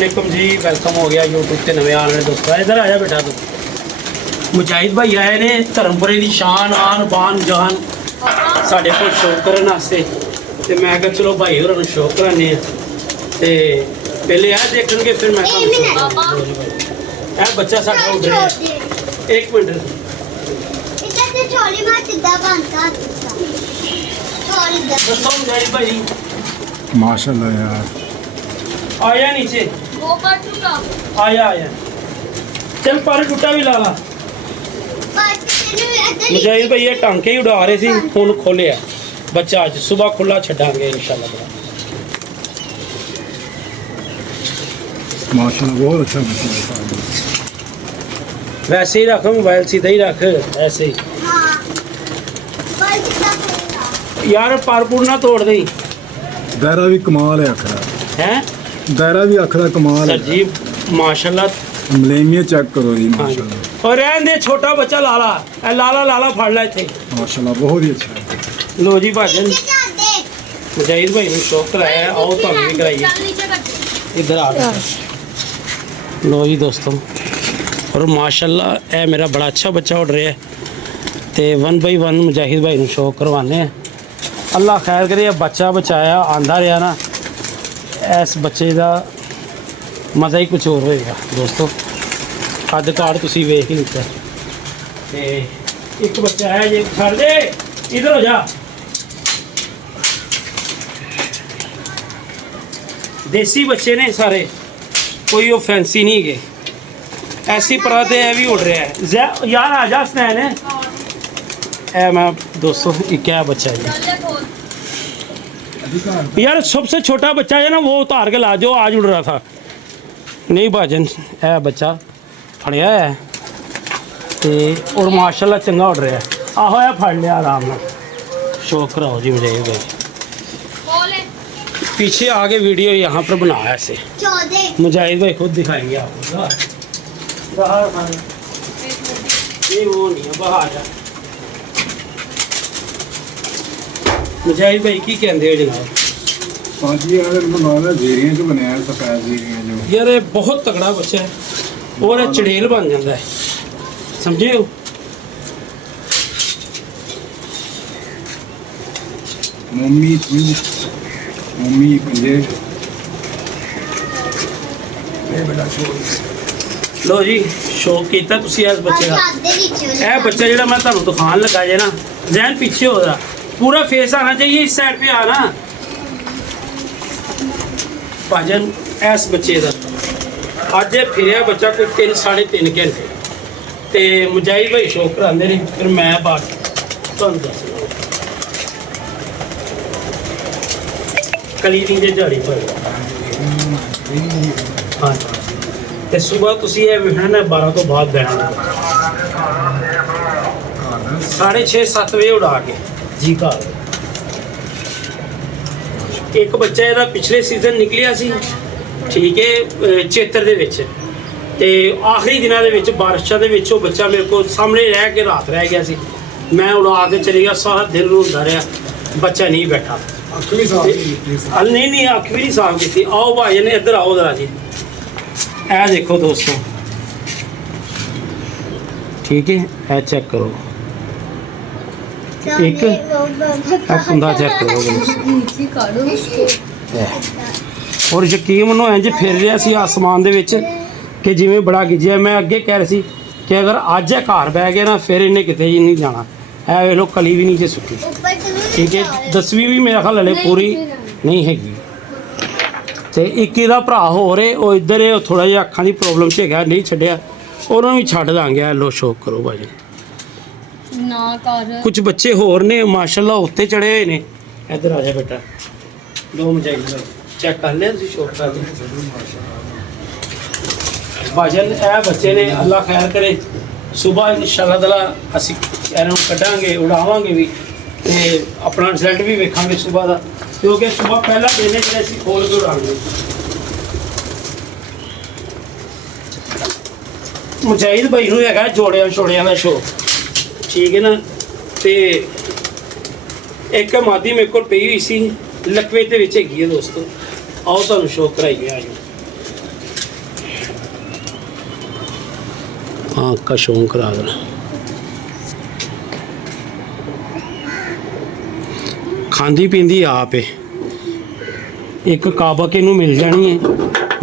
वालेकुम जी, वेलकम हो गया यूट्यूब से नवे आने वाले दोस्तों। इधर आया बेटा तू। मुजाहिद भाई आए ने धर्मपुरे की शान आन बान जान साढ़े को शो करने वास्ते, तो मैं क्या चलो भाई होर शो कराने पहले यह देखेंगे फिर मैं बच्चा साढ़ा उठ रहा है। एक मिनट दसो मुजाहिद भाई माशाल्लाह यार आया नीचे आया आया चल पर टूटा भी ला ला। मुजाहिद भाई ये टांके ही उड़ा रहे थे, हुण खोलिया बच्चा अज सुबह खुला छड़ांगे इंशाल्लाह। माशाल्लाह बहुत अच्छा बच्चा। वैसे ही रख, मोबाइल सीधा ही रख ऐसे ही यार, पारपुर ना तोड़ दे। दायरा भी कमाल है अखरा हैं दायरा भी अखरा कमाल सर है जी माशाल्लाह। मलेमिया चेक करो जी माशाल्लाह। और रहन दे छोटा बच्चा लाला लाला लाला फड़ ला इत्थे। माशाल्लाह बहुत ही अच्छा है। लो जी भाजन मुजाहिद भाई ने शौक कराया, आओ तुम भी कराइए इधर आ लो जी दोस्तों। और माशाल्लाह ए मेरा बड़ा अच्छा बच्चा उड़ रहा है, तो 1 बाई 1 मुजाहिद भाई ने शौक करवाने हैं। अल्लाह खैर करे, बच्चा बचाया आंदा रहा ना, इस बच्चे का मज़ा ही कुछ और होएगा दोस्तों। कद काड़ तुसी वेख ही लिखा। एक बच्चा है ये छड़ दे, इधर हो जा। देसी बच्चे ने सारे, कोई वो फैंसी नहीं गए। ऐसी पराते है भी उड़ रहा है यार। आ जा स्नैन है ए मैं दोस्तों, एक क्या बच्चा है यार, सबसे छोटा बच्चा है ना, वो उतार के ला जो आज उड़ रहा था। नहीं भाजन ए बच्चा फड़िया है ते और माशाल्लाह चंगा उड़ रहा है। आहो है फड़ लिया आराम ਨਾਲ। शौक कराओ जी मुझे भाई। पीछे आगे वीडियो यहाँ पर बनाया ऐसे मुजाहिद भाई खुद दिखाएंगे आपको। ये वो नहीं है बाहर है। मुजाहिद भाई की कहते हो जनाब? पाजी यार बनाना जेरियां जो बनाया सफेद जेरियां जो यार ये बहुत तगड़ा बच्चा है और चड़ेल बन जाता है, समझे हो? मम्मी मम्मी पंजे लो जी शौक किया तुसी इस बच्चे का। यह बच्चा जो मैं तुहानू दिखान लगा जे ना, जहन पीछे हो रहा, पूरा फेस आना चाहिए इस साइड पे आना भाजन। इस बच्चे का अज फिर बच्चा कोई 3 साढ़े 3 घंटे, तो मुजाहिद भाई शौक कराते हैं, फिर मैं बात तुहानू दस कली दी झाड़ी पर। हाँ तो सुबह तुसी ये वेखना 12 तो बाद बहना 6:30-7 बजे उड़ा के जी घर। एक बच्चा ਇਹਦਾ पिछले सीजन निकलिया सी, ठीक है, चेतर ਦੇ ਵਿੱਚ ਤੇ ਆਖਰੀ ਦਿਨਾਂ ਦੇ ਵਿੱਚ ਬਾਰਿਸ਼ਾਂ ਦੇ ਵਿੱਚ ਉਹ ਬੱਚਾ ਮੇਰੇ ਕੋਲ ਸਾਹਮਣੇ ਰਹਿ ਕੇ ਰਾਤ ਰਹਿ ਗਿਆ ਸੀ। ਮੈਂ ਉਡਾ ਕੇ ਚਲੀ ਗਿਆ, ਸਾਰਾ ਦਿਨ ਰੋਂਦਾ ਰਿਹਾ, ਬੱਚਾ ਨਹੀਂ ਬੈਠਾ। ਅੱਖ ਵੀ ਸਾਫ ਕੀਤੀ नहीं ਅੱਖ ਵੀ नहीं साफ की। आओ भाई ने इधर आओ जरा जी, ए देखो दोस्तों, ठीक है, ए चेक करो, एक कुंदा चेक करो और यकीन मनो इंज फिर रहा सी आसमान दे विच कि जिवें बड़ा गिज्जिया। मैं अगे कह रहा सी कि अगर अज घर बह गया ना फिर इन्हें किते ही नहीं जाना। है वे लोग कली भी नीचे सुटी, ठीक है, 10वीं भी मेरा ख्याल हले पूरी नहीं हैगी। तो एक इहदा भरा हो रहे वो इधर थोड़ा जिहा अखां की प्रॉब्लम च हैगा, नहीं छड्डिया, उन्होंने भी छड्ड दांगे। लो शौक करो भाई ना कर। कुछ बच्चे होर ने माशाल्लाह उत्ते चढ़े हुए ने। इधर आ जा बेटा, दो मुजाहिद चेक कर लिया शौक कर भाजन। ए बच्चे ने अल्लाह खैर करे, सुबह इंशाअल्लाह ताला असीं इन्हां नूं कड्डांगे उड़ावांगे भी, ते अपना रिजल्ट भी वेखांगे सुबह का, क्योंकि सुबह पहला दिन है जिहड़े असीं खोल के उड़ांगे। मुजाहिद भाई नूं हैगा जोड़ियां छोड़ियां का शौक, ठीक है ना। तो एक मादी मेरे को पई हुई सी लकवे के विच हैगी है दोस्तों। आओ तुहानूं शौक कराइए। आइए आँख का शौक करा देना। खांदी पींदी आप है। एक काबक इनू मिल जानी है,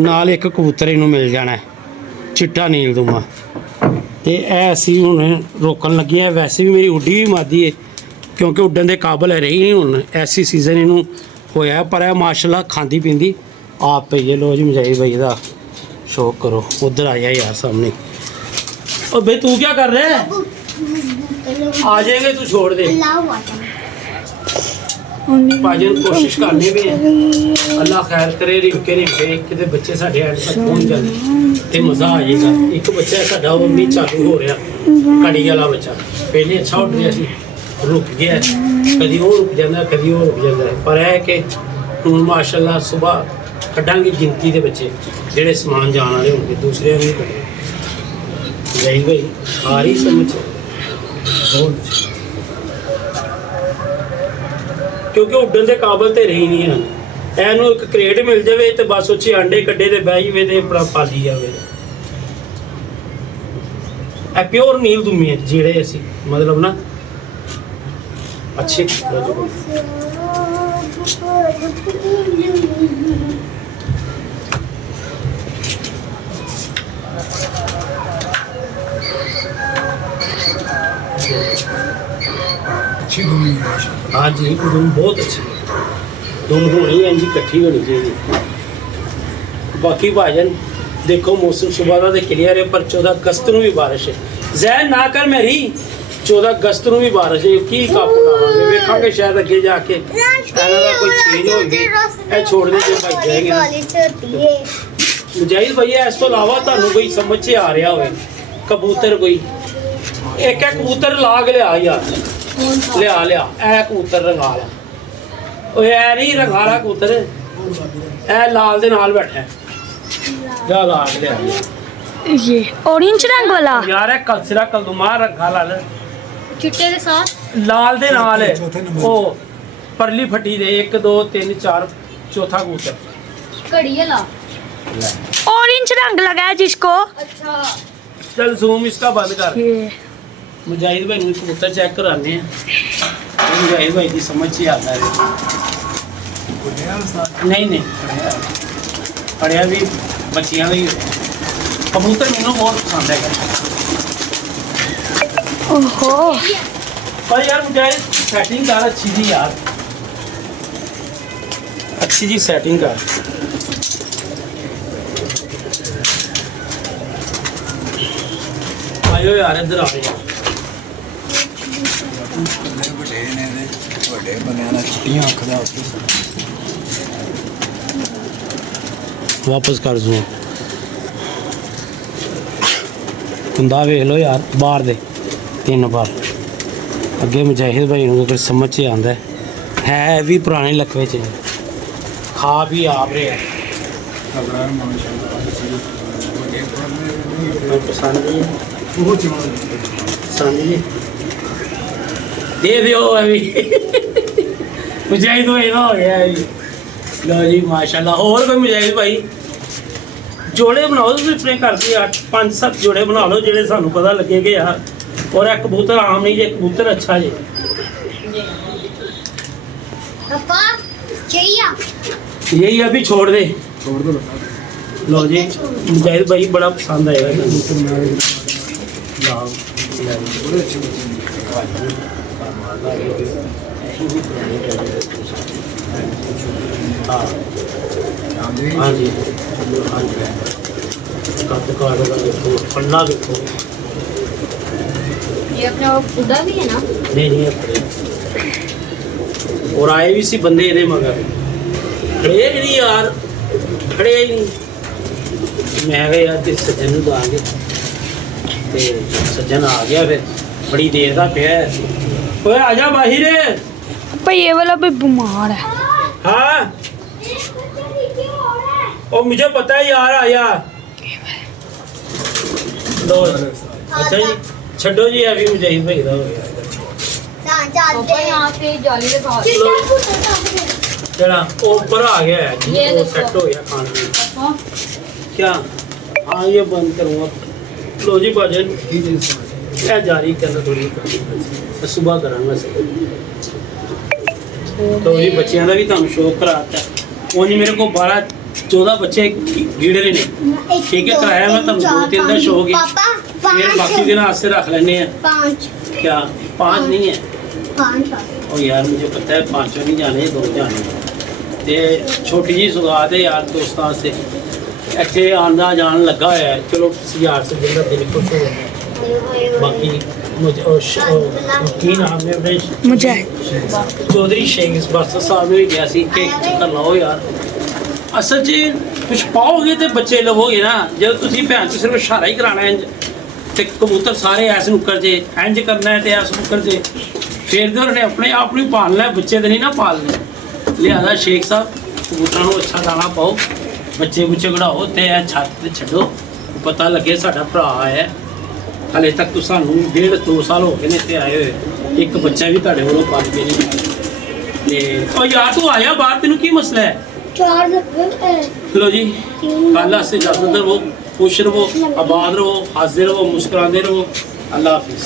नाल एक कबूतर इनू मिल जाना है, चिट्टा नीलदुमा। तो यह असी हुण रोकन लगे हैं। वैसे भी मेरी उड्डी भी मादी है, क्योंकि उड्डन के काबल रही नहीं हुण, ऐसी सीजन इनू होया। पर है माशाल्लाह खांदी पींदी आप पे। ये लो जी मुजाहिद भाई का शौक करो। उधर आया यार सामने। और भाई तू क्या कर रहा है? आ जाएंगे, तू छोड़ दे। भाजन कोशिश करनी भी है, अल्लाह खैर करे। रिमके रिमके कितने बच्चे साढ़े एंड तक पहुँच जाए तो मज़ा आ जाएगा। एक बच्चा साढ़ा वो भी चालू हो रहा, कड़ी वाला बच्चा। पहले अच्छा उठ रहा सी, रुक गया, कभी वो रुक जाता, कभी वो रुक जाता है। पर है कि हुण माशाल्लाह सुबह कढ़ांगे गिनती के बच्चे जेडे समान जाने वाले होंगे, दूसरे नहीं करेंगे। यही भाई आ रही समझ। क्योंकि उड्डन के काबल तो रही नहीं है। एनू एक क्रेट मिल जाए तो बस उच्चे अंडे कड्डे तो बह जाए तो अपना पाली जाए। ए प्योर नील दुमी है जेड़े असी मतलब ना अच्छे। अच्छी घूमी हाँ जी, दुम बहुत अच्छी है। दुम होनी है जी, इकट्ठी होनी चाहिए। बाकी भाजन देखो मौसम सुबह का तो क्लियर है, पर 14 अगस्त को भी बारिश है। जहन ना कर मेरी, 14 अगस्त को भी बारिश है। की काबू लावांगे, वेखांगे शायद अगे जाके ऐसा कोई चेंज होगी। ए छोड़ दे जो भाई जाएंगे। मुजाहिद भैया इस तो इलावा तुहानू कोई समझ से आ रहा हो कबूतर कोई एक कबूतर लाग लिया यार, लिया लिया ए कबूतर रंगाला। ओए ऐ नहीं रंगाला कबूतर, ए लाल दे नाल बैठा है। जा लाग लिया ये ऑरेंज रंग वाला यार है कलसरा कलदुमा रंगा लाल चिट्टे के साथ लाल दे नाल है। ओ परली फटी दे 1 2 3 4 चौथा कबूतर घड़ी ला। ऑरेंज रंग लगा है जिसको। अच्छा चल जूम इसका बंद कर। ये मुजाहिद भाई कबूतर चेक कराने हैं। मुजाहिद भाई की समझ ही आता है। नहीं नहीं पढ़िया भी बच्चियां भी कबूतर मैनू बहुत पसंद है। ओहो पर यार मुजाहिद सेटिंग कर अच्छी जी यार, अच्छी जी सेटिंग कर। आयो यार इधर आ यार। ਵੱਡੇ ਬਣਿਆ ਨਾ ਚਿੱਟੀਆਂ ਅੱਖ ਦਾ ਉੱਤੇ वापस कर दूँ कुंदा वेख लो यार बाहर दे 3 बार अगे मुजाहिद भाई को कुछ समझ ही आंदा है भी पुराने लकवे च खा भी आप रहे हैं। ਤਗੜਾ ਮਾਸ਼ਾਅੱਲਾ ਵੱਡੇ मैं पसंद ही ਬਹੁਤ ਚਮਕ पसंद ही दे दो अभी मुजाहिद भाई हो गया अभी। लो जी माशाल्लाह। और कोई मुजाहिद भाई जोड़े बनाओ तुम अपने घर के 8-5-7 जोड़े बना लो जेडे सानू पता लगे कि यार। और एक कबूतर आम नहीं जे कबूतर अच्छा जे पापा चाहिए यही अभी छोड़ दे। छोड़ दो बता लो जी मुजाहिद भाई बड़ा पसंद आएगा कबूतर मारे लाओ बड़े अच्छे बच्चे हाँ आंधी हाँ जी हाँ जी कद काट का देखो पन्ना देखो। ये अपना खुदा भी है ना। नहीं नहीं अपने और आए भी सी बंदे ये मगर खड़े ही नहीं यार, खड़े ही नहीं। मैं कहा यार कि सज्जन को आगे ते सज्जन आ गया फिर बड़ी देर का पे ओए आजा बाहर। भाई ये वाला भी बीमार है। हाँ और मुझे पता है यार आया। लो अच्छा जी छो जी अभी मुजाहिद भाई का हो गया। पापा यहाँ पे जाली लगा जरा ऊपर आ गया है जी, ये वो देखो। सेट हो गया खाने में। पापा क्या हाँ ये बंद करूँगा। लो जी भाजन ਕੀ ਚੀਜ਼ ਸਮਝ ਇਹ ਜਾਰੀ ਕਰਨਾ ਥੋੜੀ ਸੁਬਾਹ ਕਰਾਂਗਾ ਸਰ तो ये ਬੱਚਿਆਂ ਦਾ ਵੀ ਤੁਹਾਨੂੰ ਸ਼ੌਕ ਕਰਾਤਾ ਉਹੀ ਮੇਰੇ ਕੋਲ 12 14 ਬੱਚੇ ਗੀੜ ਰਹੇ ਨੇ ਠੀਕ ਹੈ ਕਰਾਇਆ ਮੈਂ ਤੁਹਾਨੂੰ 2-3 ਦਾ ਸ਼ੌਕ ਹੈ पापा फिर बाकी दिन आज से रख लेने हैं 5 क्या 5 नहीं है 5 और यार मुझे पता है 5 नहीं जाने 2 जाने हैं। ते छोटी जी सुगात है यार दोस्तों से ਇੱਥੇ ਆਂਦਾ ਜਾਣ ਲੱਗਾ ਹੋਇਆ ਹੈ ਚਲੋ ਯਾਰ ਸੇ ਜਿੰਦਾ ਦਿਲ ਖੁਸ਼ ਹੋ ਜਾਂਦਾ ਬਾਕੀ मुझे की नाम है अपने मुजाहिद चौधरी शेख इस बादशाह साहब ने भी गया सी कि चक्कर लाओ यार असल च कुछ पाओगे तो बच्चे लवोगे ना जब तुम भैन तो सिर्फ इशारा ही कराना इंज ते कबूतर सारे ऐस नुक्कर जे इंज करना है तो ऐस नुक्कर जे फिर तो उन्होंने अपने आप को पालना है बच्चे तो नहीं ना पालने लिहाजा शेख साहब कबूतरों को अच्छा दाना पाओ बच्चे बुच्चे कढ़ाओ तो छत ते छड्डो पता लगे साडा भरा है हाले तक तो सानू 1.5-2 साल हो गए ने इत्थे आए हुए एक बच्चा भी तुहाडे कोलों पाल के नहीं ते ओ यार तू आया बाहर तेनू की मसला है 4 रुपए लो जी कल से इजाजत रहो खुश रहो आबाद रहो हाजिर रहो मुस्कुराते रहो अल्लाह हाफिज़।